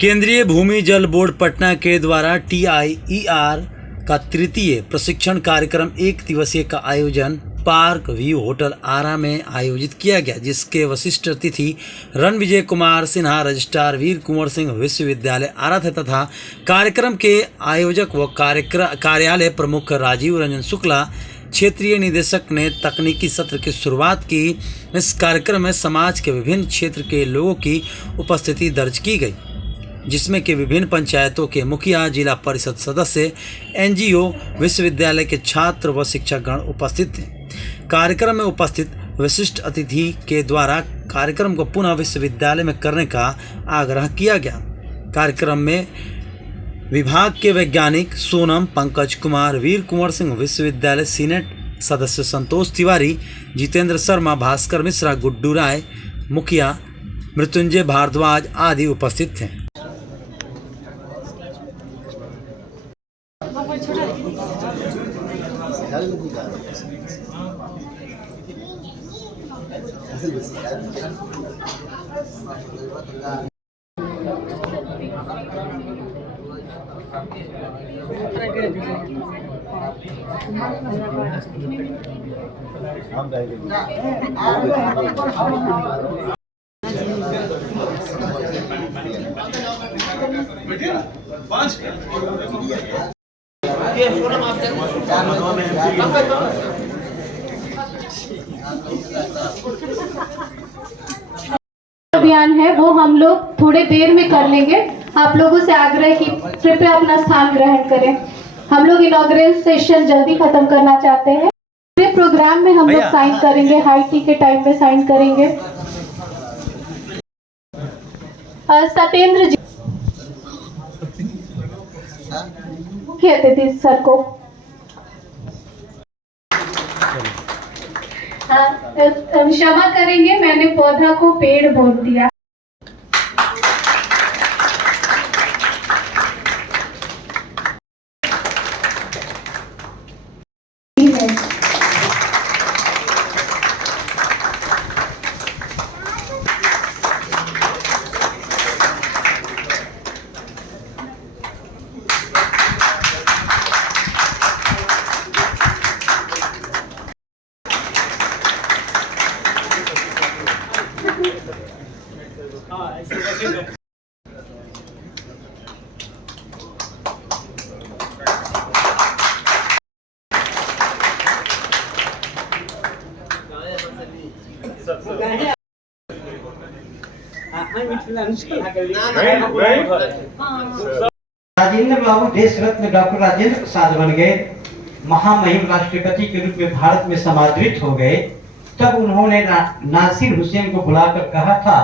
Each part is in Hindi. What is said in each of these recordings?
केंद्रीय भूमि जल बोर्ड पटना के द्वारा TIER का तृतीय प्रशिक्षण कार्यक्रम एक दिवसीय का आयोजन पार्क व्यू होटल आरा में आयोजित किया गया, जिसके वरिष्ठ अतिथि रणविजय कुमार सिन्हा, रजिस्ट्रार वीर कुंवर सिंह विश्वविद्यालय आरा थे तथा कार्यक्रम के आयोजक व कार्यालय प्रमुख राजीव रंजन शुक्ला क्षेत्रीय निदेशक ने तकनीकी सत्र की शुरुआत की। इस कार्यक्रम में समाज के विभिन्न क्षेत्र के लोगों की उपस्थिति दर्ज की गई, जिसमें कि विभिन्न पंचायतों के मुखिया, जिला परिषद सदस्य, NGO, विश्वविद्यालय के छात्र व शिक्षकगण उपस्थित थे। कार्यक्रम में उपस्थित विशिष्ट अतिथि के द्वारा कार्यक्रम को पुनः विश्वविद्यालय में करने का आग्रह किया गया। कार्यक्रम में विभाग के वैज्ञानिक सोनम, पंकज कुमार, वीर कुंवर सिंह, विश्वविद्यालय सीनेट सदस्य संतोष तिवारी, जितेंद्र शर्मा, भास्कर मिश्रा, गुड्डू राय, मुखिया मृत्युंजय भारद्वाज आदि उपस्थित थे। अभियान है वो हम लोग थोड़े देर में कर लेंगे। आप लोगों से आग्रह कि कृपया अपना स्थान ग्रहण करें। हम लोग इनॉग्रेशन सेशन जल्दी खत्म करना चाहते हैं। पूरे प्रोग्राम में हम लोग साइन करेंगे, हाई टी के टाइम पे साइन करेंगे। सत्येंद्र जी मुख्य अतिथि सर को क्षमा करेंगे, मैंने पौधा को पेड़ बोल दिया। राजेंद्र बाबू देश रत्न डॉक्टर राजेंद्र प्रसाद बन गए, महामहिम राष्ट्रपति के रूप में भारत में समादृत हो गए। तब उन्होंने नासिर हुसैन को बुलाकर कहा था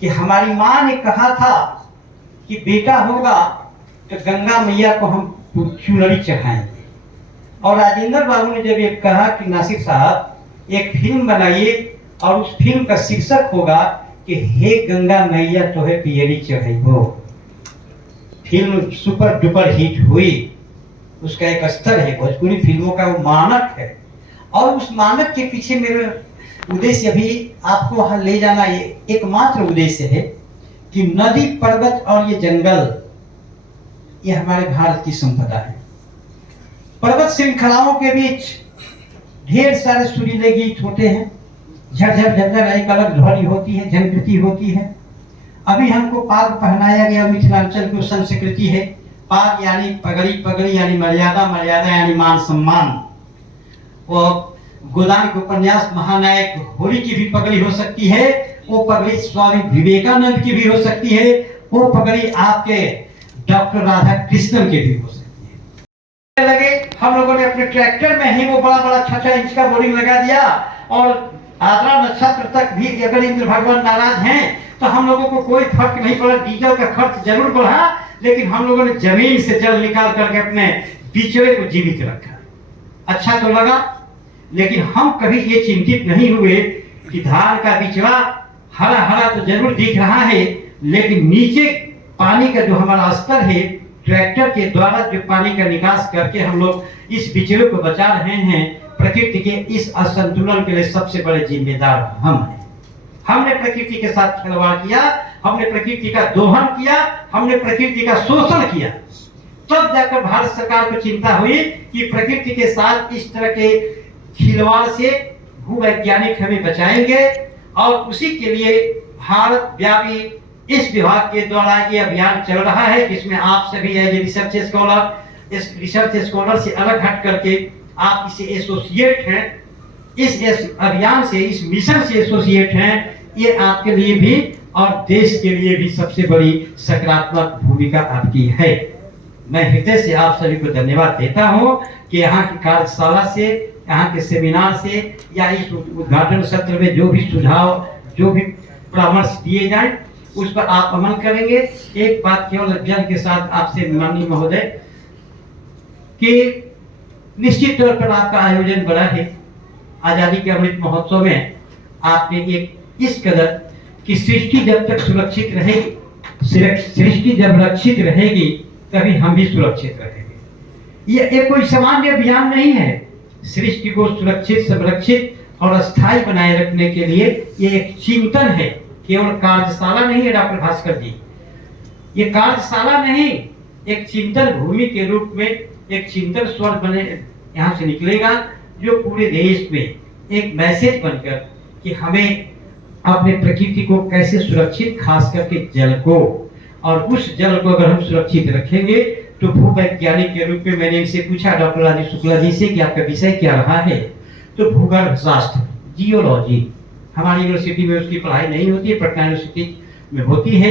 कि हमारी माँ ने कहा था कि बेटा होगा तो गंगा मैया को हम चुनरी चढ़ाएंगे। और राजेंद्र बाबू ने जब ये कहा कि नासिर साहब एक फिल्म बनाइए और उस फिल्म का शीर्षक होगा कि हे गंगा मैया तोहे पियरी चढ़ाइबो। फिल्म सुपर डुपर हिट हुई, उसका एक स्तर है, भोजपुरी फिल्मों का वो मानक है। और उस मानक के पीछे मेरा उद्देश्य भी आपको वहां ले जाना, ये एकमात्र उद्देश्य है कि नदी, पर्वत और ये जंगल ये हमारे भारत की संपदा है। पर्वत श्रृंखलाओं के बीच ढेर सारे सुरीले गीत होते हैं, झरझर झरझर एक अलग ध्वनि होती है, झनकृति होती है। अभी हमको पाग पहनाया गया, मिथिलांचल की संस्कृति है। पाग यानी पगड़ी, पगड़ी यानी मर्यादा, मर्यादा यानी मान सम्मान। वो गोदान के उपन्यास महानायक होली की भी पगड़ी हो सकती है, वो पगड़ी स्वामी विवेकानंद की भी हो सकती है, वो पगड़ी आपके डॉक्टर राधा कृष्णन की भी हो सकती है। लगे हम लोगों ने अपने ट्रैक्टर में ही वो बड़ा बड़ा 6-6 इंच का बोरिंग लगा दिया। और आद्रा नक्षत्र तक भी अगर इंद्र भगवान नाराज हैं तो हम लोगों को कोई फर्क नहीं पड़ा। डीजल का खर्च जरूर बढ़ा, लेकिन हम लोगों ने जमीन से जल निकाल करके अपने बिचड़े को जीवित रखा। अच्छा तो लगा, लेकिन हम कभी ये चिंतित नहीं हुए कि धान का बिचड़ा हरा हरा तो जरूर दिख रहा है, लेकिन नीचे पानी का जो हमारा स्तर है, ट्रैक्टर के द्वारा जो पानी का निकास करके हम लोग इस बिचड़े को बचा रहे हैं, प्रकृति के इस असंतुलन के लिए सबसे बड़े जिम्मेदार हम हैं। हमने प्रकृति के साथ खिलवाड़ किया, हमने प्रकृति का दोहन किया, हमने प्रकृति का शोषण किया। तब जाकर भारत सरकार को चिंता हुई कि प्रकृति के साथ इस तरह के खिलवाड़ से भूवैज्ञानिक हमें बचाएंगे, और उसी के लिए भारत व्यापी इस विभाग के द्वारा ये अभियान चल रहा है, जिसमें आप सभी एज रिसर्च स्कॉलर, इस रिसर्च स्कॉलर से अलग हट करके आप इसे एसोसिएट हैं, इस अभियान से, इस मिशन से एसोसिएट हैं। ये आपके लिए भी और देश के लिए भी सबसे बड़ी सकारात्मक भूमिका आपकी है। मैं हृदय से आप सभी को धन्यवाद देता हूं कि यहाँ की कार्यशाला से, यहाँ के सेमिनार से या इस उद्घाटन सत्र में जो भी सुझाव, जो भी परामर्श दिए जाए उस पर आप अमल करेंगे। एक बात केवल जन के साथ आपसे माननीय महोदय कि निश्चित तौर पर आपका आयोजन बड़ा है। आजादी के अमृत महोत्सव में आपने एक इस कदर कि सृष्टि जब तक सुरक्षित रहेगी, सृष्टि जब रक्षित रहेगी तभी हम भी सुरक्षित रहेंगे। ये एक कोई सामान्य अभियान नहीं है। सृष्टि को सुरक्षित, संरक्षित और स्थायी बनाए रखने के लिए ये एक चिंतन है, केवल कार्यशाला नहीं है डॉक्टर भास्कर जी। ये कार्यशाला नहीं, एक चिंतन भूमि के रूप में एक चिंतन स्वर बने यहाँ से निकलेगा, जो पूरे देश में एक मैसेज बनकर कि हमें अपने प्रकृति को कैसे सुरक्षित, खास करके जल को, और उस जल को अगर हम सुरक्षित रखेंगे तो भूवैज्ञानिक के रूप में मैंने इनसे पूछा डॉक्टर राजीव शुक्ला जी से कि आपका विषय क्या रहा है, तो भूगर्भ शास्त्र, जियोलॉजी। हमारी यूनिवर्सिटी में उसकी पढ़ाई नहीं होती है, पटना यूनिवर्सिटी में होती है,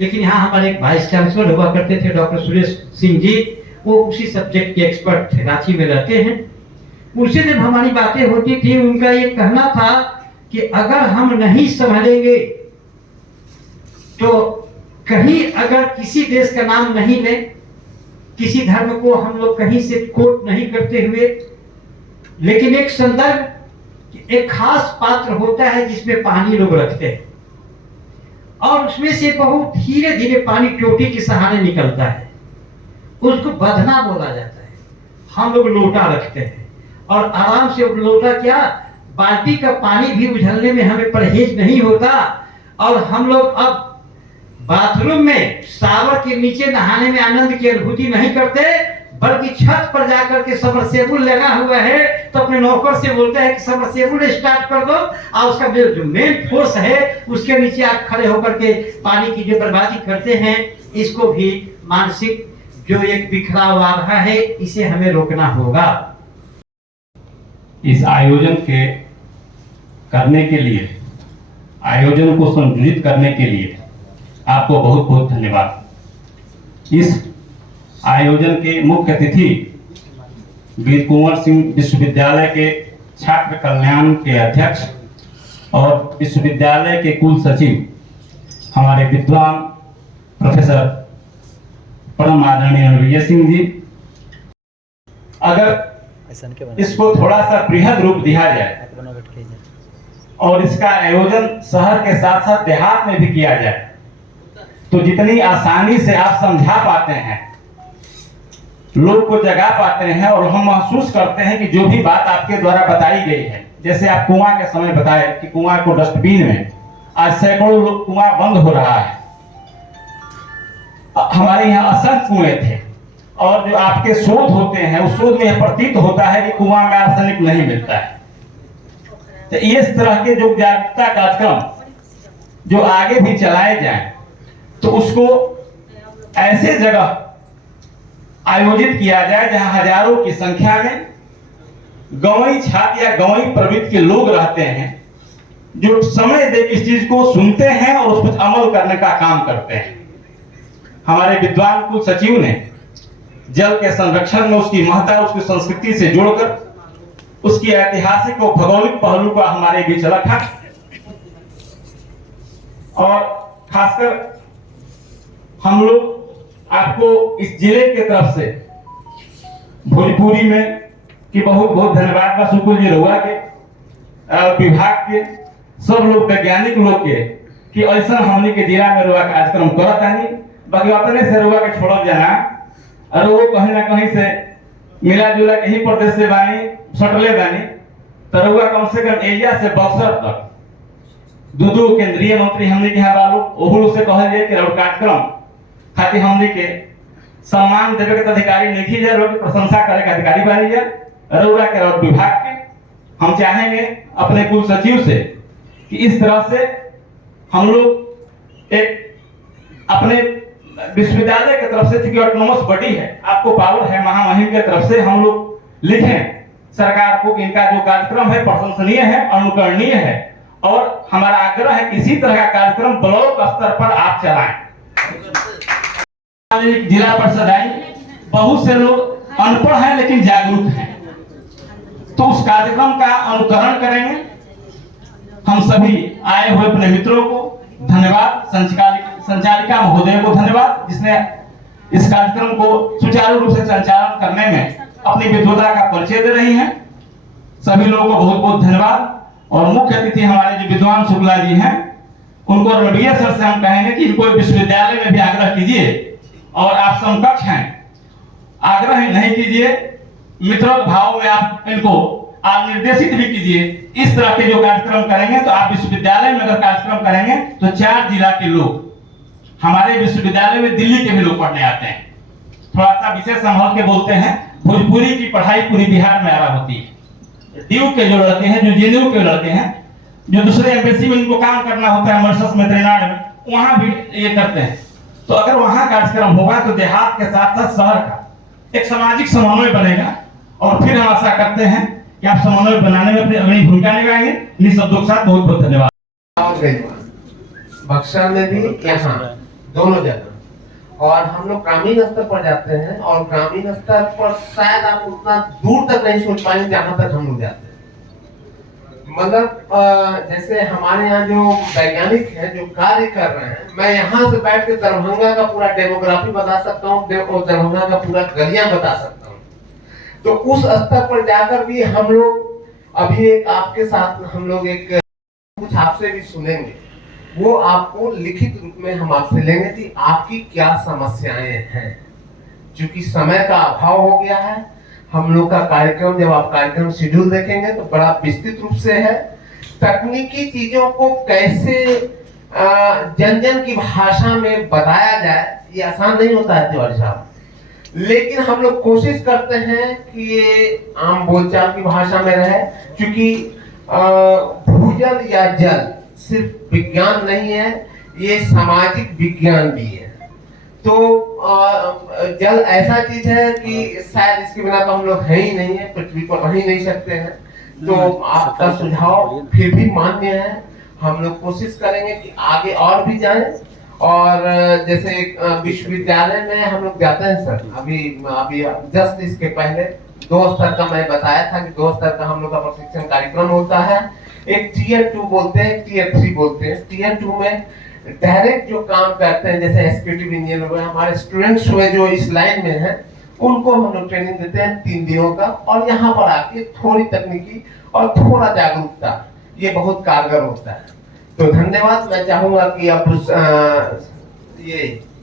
लेकिन यहाँ हमारे एक वाइस चांसलर हुआ करते थे डॉक्टर सुरेश सिंह जी, वो उसी सब्जेक्ट के एक्सपर्ट थे, रांची में रहते हैं। उनसे जब हमारी बातें होती थी, उनका ये कहना था कि अगर हम नहीं समझेंगे तो कहीं अगर किसी देश का नाम नहीं ले, किसी धर्म को हम लोग कहीं से कोट नहीं करते हुए, लेकिन एक संदर्भ, एक खास पात्र होता है जिसमें पानी लोग रखते हैं और उसमें से बहुत धीरे धीरे पानी टोटी के सहारे निकलता है, उसको बधना बोला जाता है। हम लोग लोटा रखते हैं और आराम से लोटा क्या, बाल्टी का पानी भी उझलने में हमें परहेज नहीं होता, और हम लोग अब बाथरूम में शावर के नीचे नहाने में आनंद की अनुभूति नहीं करते, बल्कि छत पर जाकर के सबमर्सिबल लगा हुआ है तो अपने नौकर से बोलते हैं कि सबमर्सिबल स्टार्ट कर दो, और उसका जो मेन फोर्स है उसके नीचे आप खड़े होकर के पानी की जो बर्बादी करते हैं, इसको भी मानसिक जो एक बिखराव आ रहा है, इसे हमें रोकना होगा। इस आयोजन के करने के लिए, आयोजन को संयोजित करने के लिए आपको बहुत बहुत धन्यवाद। इस आयोजन के मुख्य अतिथि वीर कुंवर सिंह विश्वविद्यालय के छात्र कल्याण के अध्यक्ष और विश्वविद्यालय के कुल सचिव हमारे विद्वान प्रोफेसर परम आदरणीय रणवीर सिंह जी, अगर इसको थोड़ा सा बृहद रूप दिया जाए और इसका आयोजन शहर के साथ साथ देहात में भी किया जाए तो जितनी आसानी से आप समझा पाते हैं, लोग को जगा पाते हैं, और हम महसूस करते हैं कि जो भी बात आपके द्वारा बताई गई है, जैसे आप कुआं के समय बताए कि कुआं को डस्टबिन में, आज सैकड़ों लोग कुआं बंद हो रहा है। हमारे यहाँ असंख्य कुएं थे, और जो आपके शोध होते हैं उस शोध में यह प्रतीत होता है कि कुआं में आर्सेनिक नहीं मिलता है। तो इस तरह के जो जागरूकता कार्यक्रम जो आगे भी चलाए जाएं, तो उसको ऐसे जगह आयोजित किया जाए जहां हजारों की संख्या में गंवई छात्र या गंवई प्रवृत्ति के लोग रहते हैं, जो समय दे इस चीज को सुनते हैं और उस पर अमल करने का काम करते हैं। हमारे विद्वान कुल सचिव ने जल के संरक्षण में उसकी महत्ता, उसकी संस्कृति से जोड़कर उसकी ऐतिहासिक और भौगोलिक पहलू का हमारे बीच रखा, और खासकर हम लोग आपको इस जिले के तरफ से भोजपुरी में कि बहुत बहुत धन्यवाद बा सुकुल जी रहुआ के विभाग के सब लोग, वैज्ञानिक लोग के कि ऐसा हमने के जिला में रुआ कार्यक्रम करता नहीं, बाकी अपने से रुआ के छोड़ जाना, और वो कहीं ना कहीं से मिला जुला के ही प्रदेश से बानी सटले बानी, तो रुआ कम से कम एरिया से बक्सर तक दो केंद्रीय मंत्री हमने के यहाँ बालू ओहुल से कहलिए कि और कार्यक्रम खातिर हमने के सम्मान देवे के अधिकारी नहीं जाए, रोग की प्रशंसा करे के अधिकारी बनी जाए रउरा के और विभाग के। हम चाहेंगे अपने कुल सचिव से कि इस तरह से हम लोग एक अपने विश्वविद्यालय की तरफ से, चूंकि ऑटोनोमस बॉडी है, आपको पावर है, महामहिम की तरफ से हम लोग लिखें सरकार को कि इनका जो कार्यक्रम है प्रशंसनीय है, अनुकरणीय है, और हमारा आग्रह है किसी तरह का कार्यक्रम ब्लॉक स्तर पर आप चलाएं। जिला परिषद आई, बहुत से लोग अनपढ़ हैं लेकिन जागरूक हैं, तो उस कार्यक्रम का अनुकरण करेंगे। हम सभी आए हुए अपने मित्रों को धन्यवाद, संचालिका महोदय को धन्यवाद, जिसने इस कार्यक्रम को सुचारू रूप से संचालन करने में अपनी विद्वता का परिचय दे रही हैं। सभी लोगों को बहुत बहुत धन्यवाद। और मुख्य अतिथि हमारे जो विद्वान शुक्ला जी हैं, उनको रणवीर सर से हम कहेंगे कि इनको विश्वविद्यालय में भी आग्रह कीजिए, और आप समकक्ष हैं, आग्रह नहीं कीजिए, मित्रों भाव में आप इनको आप निर्देशित भी कीजिए। इस तरह के जो कार्यक्रम करेंगे तो आप विश्वविद्यालय में अगर कार्यक्रम करेंगे तो 4 जिला के लोग हमारे विश्वविद्यालय में दिल्ली के भी लोग पढ़ने आते हैं। थोड़ा सा विशेष संभल के बोलते हैं, भोजपुरी की पढ़ाई पूरी बिहार में आरंभ होती है। डीयू के जो लड़के हैं, जो जेएनयू के लड़के हैं, जो दूसरे एम्बेसी में इनको काम करना होता है, मॉरिशस में, तमिलनाडु में, वहां भी ये करते हैं। तो अगर वहां कार्यक्रम होगा तो देहात के साथ साथ शहर का एक सामाजिक समन्वय बनेगा, और फिर हम आशा करते हैं कि आप समन्वय बनाने में अपनी अग्रणी भूमिका निभाएंगे। इन शब्दों के साथ बहुत बहुत धन्यवाद। बक्सर में भी, यहाँ दोनों जगह, और हम लोग ग्रामीण स्तर पर जाते हैं, और ग्रामीण स्तर पर शायद आप उतना दूर तक नहीं सोच पाएंगे जहां तक हम लोग जाते हैं। मतलब जैसे हमारे यहाँ जो वैज्ञानिक हैं जो कार्य कर रहे हैं, मैं यहाँ से बैठ के दरभंगा का पूरा डेमोग्राफी बता सकता हूँ, दरभंगा का पूरा गलियां बता सकता हूँ। तो उस स्तर पर जाकर भी हम लोग अभी एक आपके साथ हम लोग एक कुछ आपसे भी सुनेंगे, वो आपको लिखित रूप में हम आपसे लेंगे कि आपकी क्या समस्याएं हैं। क्योंकि समय का अभाव हो गया है, हम लोग का कार्यक्रम, जब आप कार्यक्रम शेड्यूल देखेंगे तो बड़ा विस्तृत रूप से है। तकनीकी चीजों को कैसे जन जन की भाषा में बताया जाए, ये आसान नहीं होता है तिवारी साहब, लेकिन हम लोग कोशिश करते हैं कि ये आम बोलचाल की भाषा में रहे। क्योंकि भूजल या जल सिर्फ विज्ञान नहीं है, ये सामाजिक विज्ञान भी है। तो जल ऐसा चीज है कि शायद इसके बिना तो हम लोग है ही नहीं है, पृथ्वी पर रह ही नहीं सकते हैं। तो आपका सुझाव फिर भी मान्य है, हम लोग कोशिश करेंगे कि आगे और भी जाएं। और जैसे विश्वविद्यालय में हम लोग जाते हैं सर, अभी जस्ट इसके पहले 2 स्तर का मैं बताया था कि 2 स्तर का हम लोग का प्रशिक्षण कार्यक्रम होता है। एक टियर 2 बोलते हैं, टियर 3 बोलते हैं। टियर 2 में डायरेक्ट जो काम करते हैं, जैसे एग्जीक्यूटिव इंजीनियर हुए, हमारे स्टूडेंट्स हुए जो इस लाइन में हैं, उनको हम लोग ट्रेनिंग देते हैं 3 दिनों का। और यहाँ पर आके थोड़ी तकनीकी और थोड़ा जागरूकता, ये बहुत कारगर होता है। तो धन्यवाद। मैं चाहूंगा कि आप ये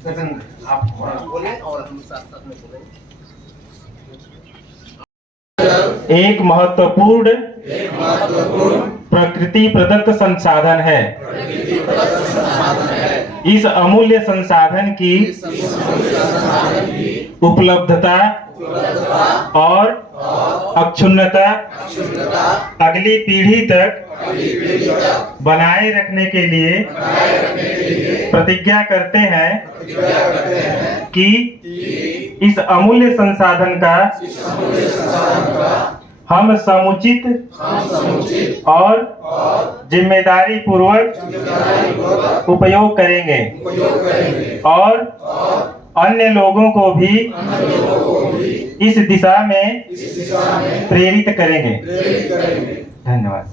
सदन आप बोले और हम साथ में बोलेंगे। एक महत्वपूर्ण प्रकृति प्रदत्त संसाधन है। इस अमूल्य संसाधन की उपलब्धता और अक्षुण्णता अगली पीढ़ी तक बनाए रखने के लिए प्रतिज्ञा करते हैं कि इस अमूल्य संसाधन का हम समुचित और जिम्मेदारी पूर्वक उपयोग करेंगे और अन्य लोगों को भी इस दिशा में प्रेरित करेंगे। धन्यवाद।